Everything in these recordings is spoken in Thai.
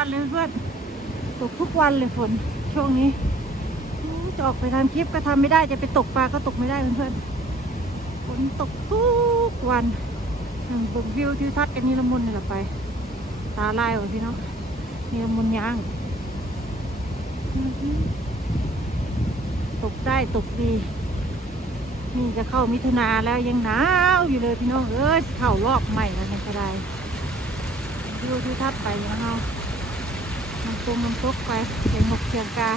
วันเลยเพื่อนตกทุกวันเลยฝนช่วงนี้จะออกไปทำคลิปก็ทำไม่ได้จะไปตกปลาก็ตกไม่ได้เพื่อนๆฝนตกทุกวันบวิวทิวทัศน์กันนี่ละมุนเลยละไป ตาลายว่ะพี่น้องนี่ละมุนยางตกได้ตกดีนี่จะเข้ามิถุนาแล้วยังหนาวอยู่เลยพี่น้องเอ้ยเข้ารอบใหม่แล้วมันก็ได้ดูที่ทัดไปนะเฮา มันตรงมันตกไปเสียงหกเสียงกา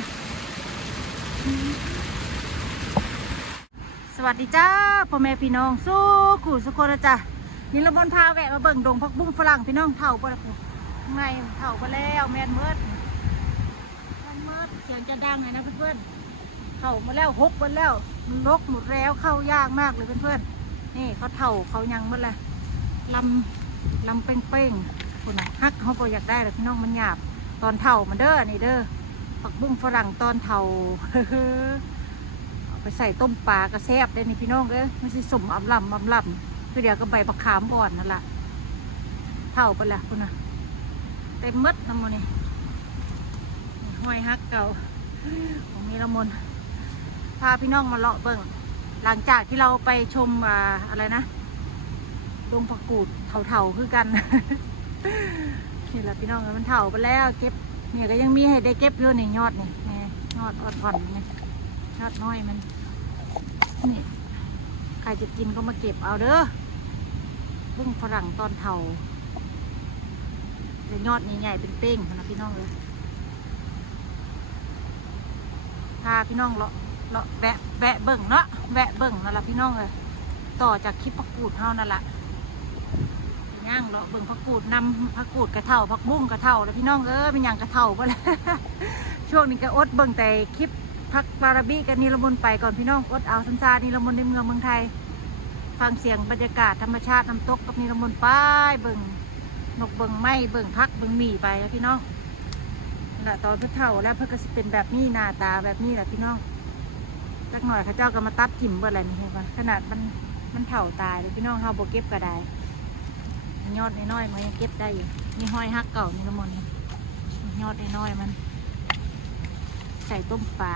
สวัสดีจ้าพ่อแม่พี่น้อง สู้ขู่สุกคนนะจ้ะนี่ละมนพาแวะมาเบิ่งดงพักบุ้งฝรั่งพี่น้องเถ่าปะล่ะผู้ข้างในเถ่าไปแล้วแมนเมิดแมนเมิดเสียงจะดังหน่อยนะเพื่อนๆเข้ามาแล้วหกวันแล้วมันรกหมดแล้วเข้ายากมากเลยเพื่อนๆนี่เขาเถ่าเขายังหมดเลยลำลำเป้งๆคุณน่ะฮักเขาก็อยากได้เลยพี่น้องมันหยาบ ตอนเถ่ามันเด้อนี่เด้อผักบุ้งฝรั่งตอนเถ่าไปใส่ต้มปลากระแซบได้นี่พี่น้องเอ้ยมันสิสมอำลำอำลำคือเดี๋ยวก็ใบบักขามอ่อนนั่นละเถ่าไปละคุณนะเต็มมดน้ำมันนี่ห้อยฮักเก่าของมีละมนพาพี่น้องมาเลาะเบิ่งหลังจากที่เราไปชมอ่าอะไรนะดงผักกูดเถาๆคือกัน นี่แหละพี่น้องมันเถาไปแล้ว เก็บเนี่ยก็ยังมีให้ได้เก็บอยู่ในยอดนี่นี่ยอดอ่อนๆนี่ยอดน้อยมันนี่ใครจะกินก็มาเก็บเอาเด้อบุ้งฝรั่งตอนเถาแต่ยอดใหญ่ๆเป็นเป้งนะพี่น้องเลยพาพี่น้องเลาะเลาะแวะแวะเบิ่งเนาะแวะเบิ่งนั่นละพี่น้องเลยต่อจากคลิปผักกูดเฮานั่นละ ย่างเลาะเบิ่งผักกูดนำผักกูดกระเท่าผักบุ้งกระเท่าแล้วพี่น้องเออเป็นอย่างกระเท่าไปแล้วช่วงนี้ก็อดเบิ่งแต่คลิปพักบาราบีกันนิรมนไปก่อนพี่น้องอดเอาสันซานิรมนในเมืองเมืองไทย ฟังเสียงบรรยากาศธรรมชาติน้ำตกกับนิรมนไปเบิ่งนกเบิ่งไม้เบิ่งพักเบิ่งหมี่ไปแล้วพี่น้องนั่นแหละตอนเพื่อเท่าแล้วเพื่อก็สิเป็นแบบนี้หน้าตาแบบนี้แหละพี่น้องจักหน่อยเขาเจ้าก็มาตัดถิ่มเบ่อะไรนี่เห็นปะขนาดมันมันเถ่าตายเลยพี่น้องเฮาโบเก็บก็ได้ ยอดน้อยๆมันยังเก็บได้อยู่มีห้อยฮักเก่านี่ละมนนี่ยอดน้อยๆมัน ใส่ต้มปลา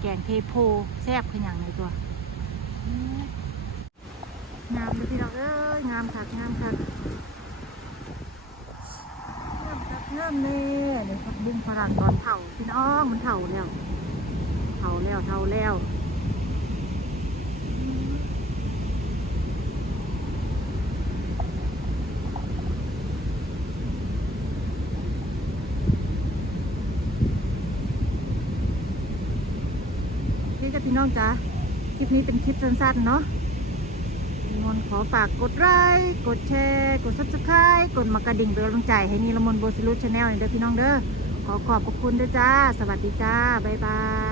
แกงเทโพแซ่บขึ้นอย่างในตัว งามเลยพี่น้องเอ้ยงามคักงามคักงามคักงามเลยเดี๋ยวผักบุ้งฝรั่งตอนเถ่าพี่น้องมันเถ่าแล้วเท่าแล้วเท่าแล้ว พี่กับพี่น้องจ้าคลิปนี้เป็นคลิปสั้นๆเนาะมนขอฝากกดไลค์กดแชร์กด subscribe กดมากระดิ่งเป็นกำลังใจให้นีละมนโบสิลุชแนลเด้อพี่น้องเด้อขอขอบพระคุณด้วยจ้า สวัสดีจ้า บ๊ายบาย